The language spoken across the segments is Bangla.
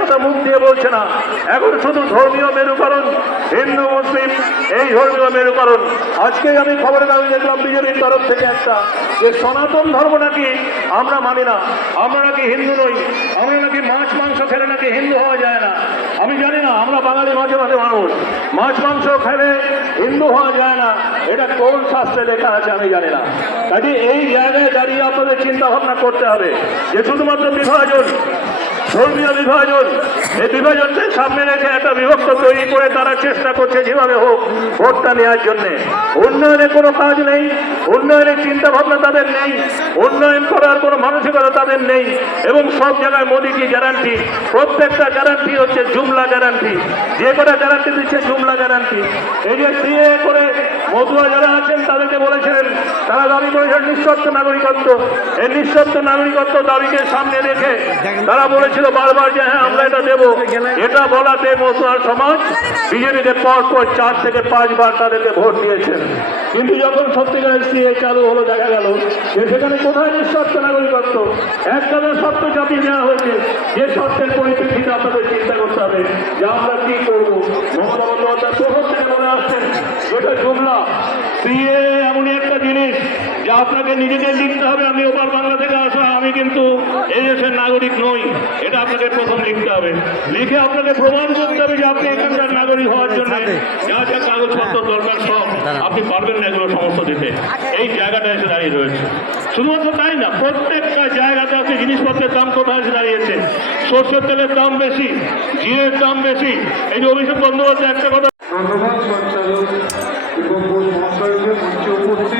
কথা মুখ দিয়ে বলছে না। এখন শুধু ধর্মীয় মেরুকরণ, হিন্দু, মুসলিম, এই ধর্মীয় মেরুকরণ। আজকে আমি খবরে তরফ থেকে একটা, যে সনাতন ধর্ম নাকি আমরা মানি না। আমরা নাকি হিন্দু নই, আমরা নাকি মাছ, মাংস খেলে নাকি হিন্দু হওয়া যায় না। আমি জানি না, আমরা বাঙালি মাঝে মাঝে মানুষ। মাছ, মাংস খেলে হিন্দু হওয়া যায় না। এটা কোন শাস্ত্রে লেখা আছে আমি জানি না। কাজে এই জায়গায় দাঁড়িয়ে আপনাদের চিন্তা ভাবনা করতে হবে, যে শুধুমাত্র বিভাজন ধর্মীয় বিভাজন। এই বিভাজনকে সামনে রেখে একটা বিভক্ত তৈরি করে তারা চেষ্টা করছে যেভাবে হোক ভোটটা নেওয়ার জন্য। উন্নয়নের কোনো কাজ নেই, উন্নয়নের চিন্তা ভাবনা তাদের নেই, উন্নয়ন করার কোনো মানসিকতা তাদের নেই এবং সব জায়গায় মোদী কি গ্যারান্টি প্রত্যেকটা গ্যারান্টি হচ্ছে জুমলা গ্যারান্টি যে কটা গ্যারান্টি দিচ্ছে জুমলা গ্যারান্টি এই যে করে মতুয়া যারা আছেন বলেছিলেন তারা দাবি করেছেন নিঃশর্ত নাগরিকত্ব। এই নিঃশর্ত নাগরিকত্ব দাবিকে সামনে রেখে তারা বলেছিল বারবার যে হ্যাঁ আমরা এটা দেবো। এটা বলাতে মতুয়ার সমাজ বিজেপিকে পর পর চার থেকে পাঁচবার তাদেরকে ভোট দিয়েছেন কিন্তু যখন সত্যিকারের সিএ চালু হলো, দেখা গেল যে সেখানে কোথায় নিঃশর্ত নাগরিকত্ব? একদমে শর্ত চাপিয়ে নেওয়া হয়েছে। যে শর্তের পরিপ্রেক্ষিতে আপনাদের চিন্তা করতে হবে যে আমরা কি করব? মমতা বন্দ্যোপাধ্যায় প্রথম থেকে বলে আসছেন এটা জুমলা, সিএ যে আপনাকে নিজেদের লিখতে হবে আমি ওপার বাংলা থেকে আসা আমি কিন্তু এই দেশের নাগরিক নই। এটা আপনাকে প্রথম লিখতে হবে। লিখে আপনাকে প্রমাণ করতে হবে যে আপনি এখানকার নাগরিক হওয়ার জন্য যা যা কাগজপত্র দরকার সব আপনি পারবেন না এগুলো সমস্ত দিতে। এই জায়গাটা এসে দাঁড়িয়ে রয়েছে। শুধুমাত্র তাই না প্রত্যেকটা জায়গাতে আপনি জিনিসপত্রের দাম কোথায় এসে দাঁড়িয়েছে? সর্ষের তেলের দাম বেশি জিরের দাম বেশি। এই যে অভিষেক বন্দ্যোপাধ্যায় একটা কথা ধন্যবাদ সঞ্চালক এবং মঞ্চে উপস্থিত।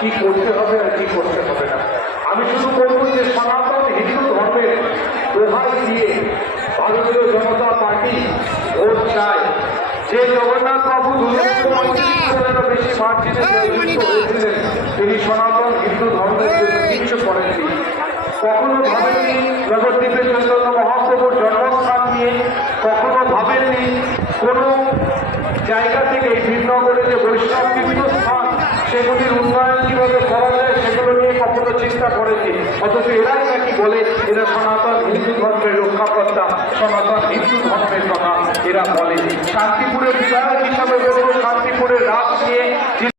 কি করতে হবে আর কি করতে হবে না। আমি শুধু বলব যে সনাতন হিন্দু ধর্মের দোহাই দিয়ে ভারতীয় জনতা পার্টি ভোট চায়। যে জগন্নাথ বাবু বেশি মার্জিনে হয়েছিলেন তিনি সনাতন হিন্দু ধর্মের কিচ্ছু করেননি। কখনো ভাবেননি জগদ্দীপের চৈতন্য মহাপ্রভুর জন্মস্থান নিয়ে কখনো ভাবেননি কোনো জায়গা থেকে এই ভীমনগরে যে বৈষ্ণব বিভিন্ন স্থান সেগুলির উন্নয়ন কীভাবে করা যায় সেগুলো নিয়ে কখনো করেনি অথচ এরাই নাকি বলে, এরা সনাতন হিন্দু ধর্মের রক্ষাকর্তা, সনাতন হিন্দু ধর্মের কথা এরা বলে। শান্তিপুরের বিধায়ক হিসাবে